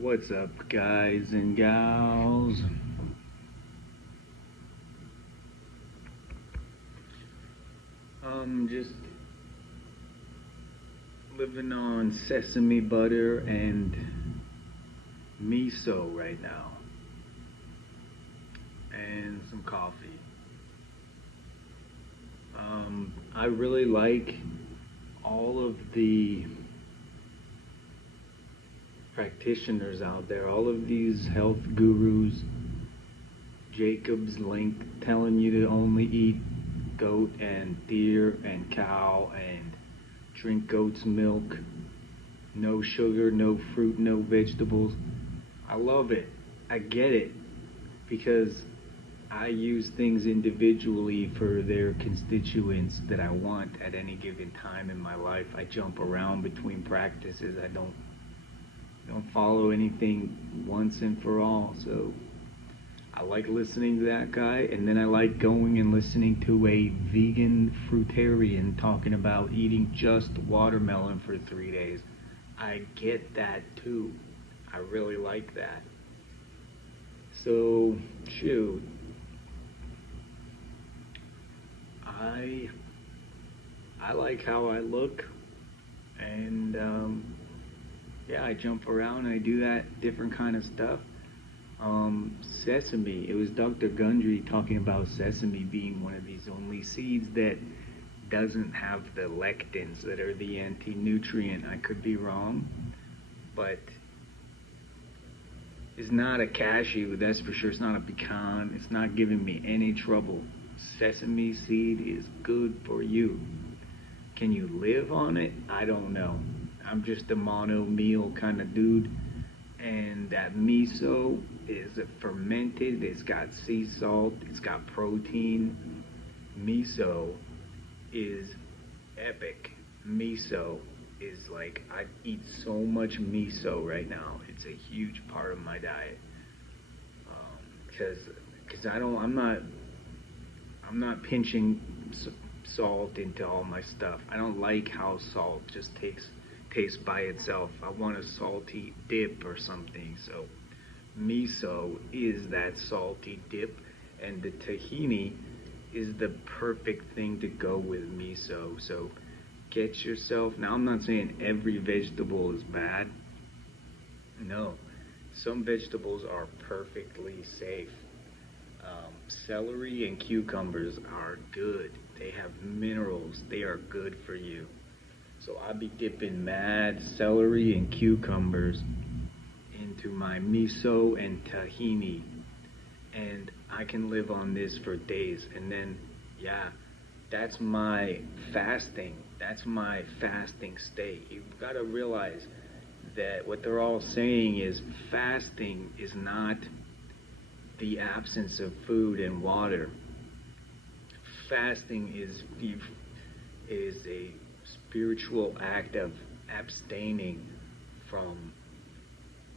What's up, guys and gals? Just living on sesame butter and miso right now, and some coffee. I really like all of the practitioners out there, all of these health gurus, Jacob's Link telling you to only eat goat and deer and cow and drink goat's milk, no sugar, no fruit, no vegetables. I love it. I get it because I use things individually for their constituents that I want at any given time in my life. I jump around between practices. I don't follow anything once and for all. So I like listening to that guy, and then I like going and listening to a vegan fruitarian talking about eating just watermelon for 3 days. I get that too. I really like that. So, shoot, I I like how I look, and yeah, I jump around. I do that different kind of stuff. Sesame. It was Dr. Gundry talking about sesame being one of these only seeds that doesn't have the lectins that are the anti-nutrient. I could be wrong, but it's not a cashew, that's for sure. It's not a pecan. It's not giving me any trouble. Sesame seed is good for you. Can you live on it? I don't know. I'm just a mono meal kind of dude. And that miso is fermented, it's got sea salt, it's got protein. Miso is epic. Miso is like, I eat so much miso right now. It's a huge part of my diet. Because I'm not pinching salt into all my stuff. I don't like how salt just tastes by itself. I want a salty dip or something. So miso is that salty dip, and the tahini is the perfect thing to go with miso. So get yourself. Now I'm not saying every vegetable is bad. No, some vegetables are perfectly safe. Celery and cucumbers are good. They have minerals. They are good for you. So I'll be dipping mad celery and cucumbers into my miso and tahini. And I can live on this for days. And then, yeah, that's my fasting. That's my fasting state. You've got to realize that what they're all saying is fasting is not the absence of food and water. Fasting is a spiritual act of abstaining from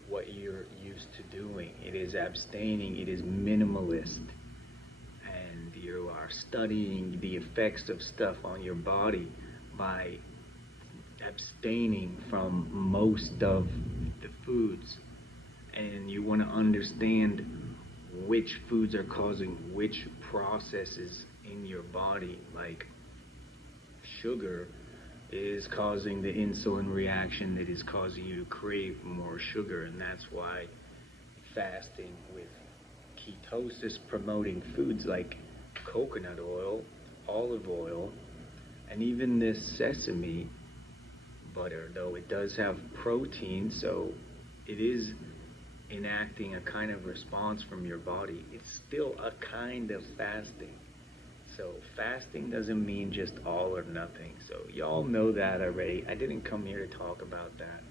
what you're used to doing. It is abstaining, it is minimalist. And you are studying the effects of stuff on your body by abstaining from most of the foods. And you want to understand which foods are causing which processes in your body. Like sugar is causing the insulin reaction that is causing you to crave more sugar, and that's why fasting with ketosis promoting foods like coconut oil, olive oil, and even this sesame butter, though it does have protein, so it is enacting a kind of response from your body. It's still a kind of fasting. So fasting doesn't mean just all or nothing. So y'all know that already. I didn't come here to talk about that.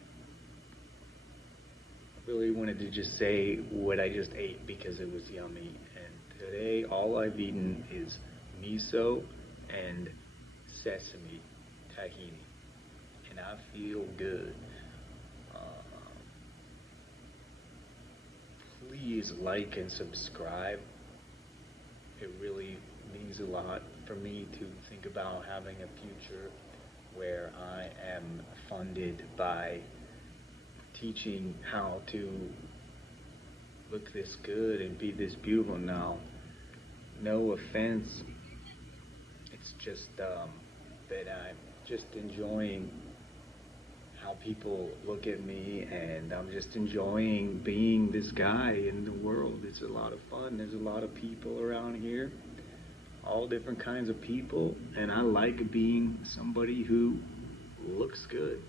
I really wanted to just say what I just ate because it was yummy. And today all I've eaten is miso and sesame tahini. And I feel good. Please like and subscribe. It really means a lot for me to think about having a future where I am funded by teaching how to look this good and be this beautiful now. No offense, it's just that I'm just enjoying how people look at me, and I'm just enjoying being this guy in the world. It's a lot of fun. There's a lot of people around here, all different kinds of people, and I like being somebody who looks good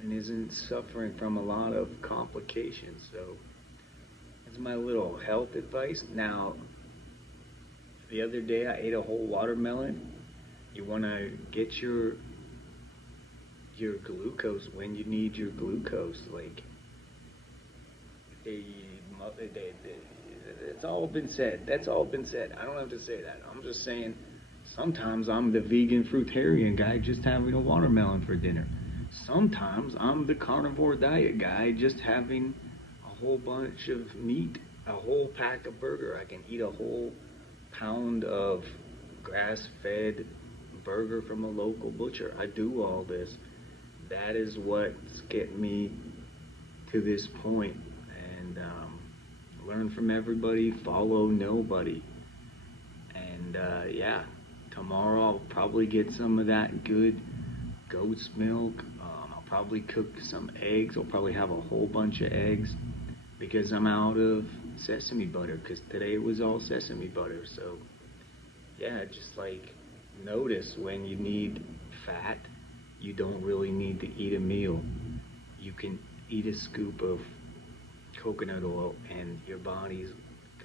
and isn't suffering from a lot of complications. So that's my little health advice. Now, the other day I ate a whole watermelon. You want to get your glucose when you need your glucose. Like, it's all been said. That's all been said. I don't have to say that. I'm just saying sometimes I'm the vegan fruitarian guy just having a watermelon for dinner. Sometimes I'm the carnivore diet guy just having a whole bunch of meat, a whole pack of burger. I can eat a whole pound of grass-fed burger from a local butcher. I do all this. That is what's getting me to this point. And learn from everybody, follow nobody. And yeah, tomorrow I'll probably get some of that good goat's milk. I'll probably cook some eggs. I'll probably have a whole bunch of eggs because I'm out of sesame butter, because today it was all sesame butter. So yeah, just like notice when you need fat, you don't really need to eat a meal. You can eat a scoop of coconut oil and your body's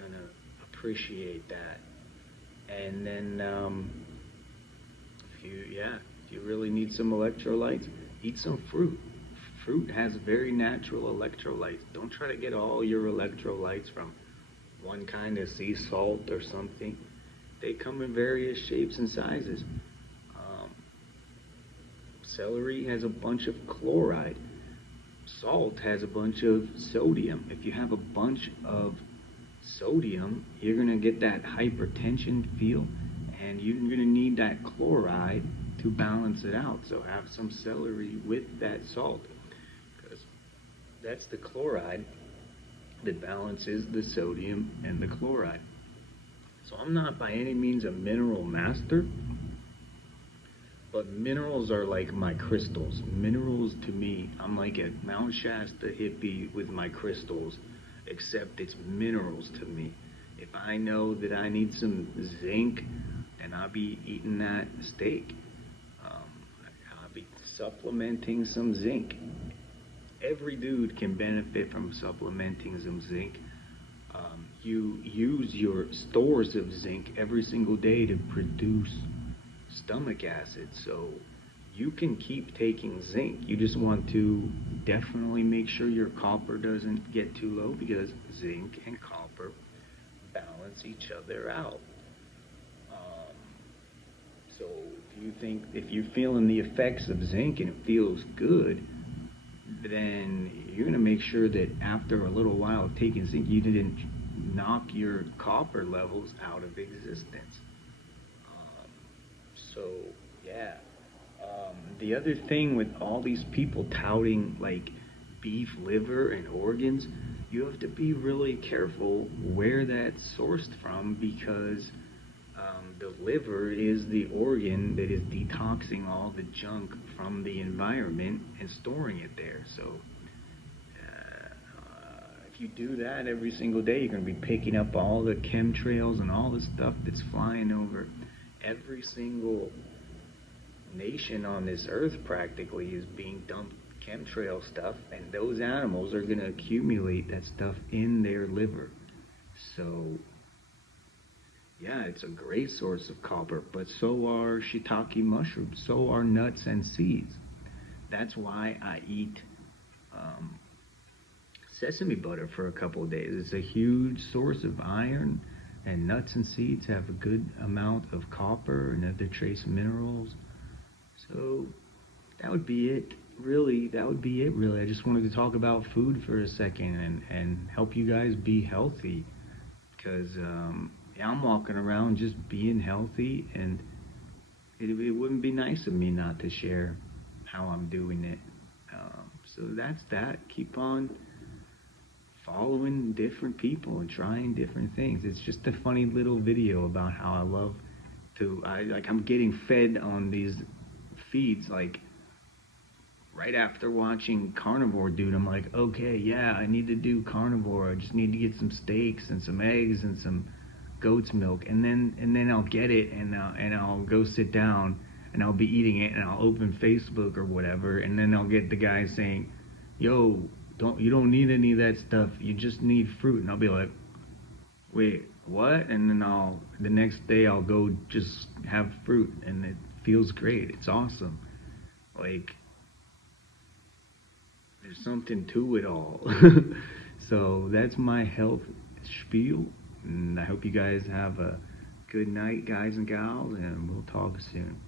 gonna appreciate that. And then if you really need some electrolytes, eat some fruit. Fruit has very natural electrolytes. Don't try to get all your electrolytes from one kind of sea salt or something. They come in various shapes and sizes. Celery has a bunch of chloride. Salt has a bunch of sodium. If you have a bunch of sodium, you're going to get that hypertension feel, and you're going to need that chloride to balance it out. So have some celery with that salt, because that's the chloride that balances the sodium and the chloride. So I'm not by any means a mineral master, but minerals are like my crystals. Minerals to me, I'm like a Mount Shasta hippie with my crystals, except it's minerals to me. If I know that I need some zinc, then I'll be eating that steak. I'll be supplementing some zinc. Every dude can benefit from supplementing some zinc. You use your stores of zinc every single day to produce stomach acid, so you can keep taking zinc. You just want to definitely make sure your copper doesn't get too low, because zinc and copper balance each other out. So if you're feeling the effects of zinc and it feels good, then you're going to make sure that after a little while of taking zinc, you didn't knock your copper levels out of existence. So yeah, the other thing with all these people touting like beef liver and organs, you have to be really careful where that's sourced from, because the liver is the organ that is detoxing all the junk from the environment and storing it there. So if you do that every single day, you're going to be picking up all the chemtrails and all the stuff that's flying over. Every single nation on this earth practically is being dumped chemtrail stuff, and those animals are going to accumulate that stuff in their liver. So yeah, it's a great source of copper, but so are shiitake mushrooms, so are nuts and seeds. That's why I eat sesame butter for a couple of days. It's a huge source of iron, and nuts and seeds have a good amount of copper and other trace minerals. So that would be it, really. I just wanted to talk about food for a second and help you guys be healthy, because I'm walking around just being healthy, and it wouldn't be nice of me not to share how I'm doing it. So that's that. Keep on following different people and trying different things. It's just a funny little video about how I love to, I'm getting fed on these feeds, like, right after watching Carnivore, dude. I'm like, okay, yeah, I need to do Carnivore. I just need to get some steaks and some eggs and some goat's milk, and then I'll get it, and I'll go sit down, and I'll be eating it, and I'll open Facebook or whatever, and then I'll get the guy saying, yo, you don't need any of that stuff, you just need fruit. And I'll be like, wait, what? And then the next day I'll go just have fruit, and it feels great. It's awesome. Like, there's something to it all. So that's my health spiel, and I hope you guys have a good night, guys and gals, and we'll talk soon.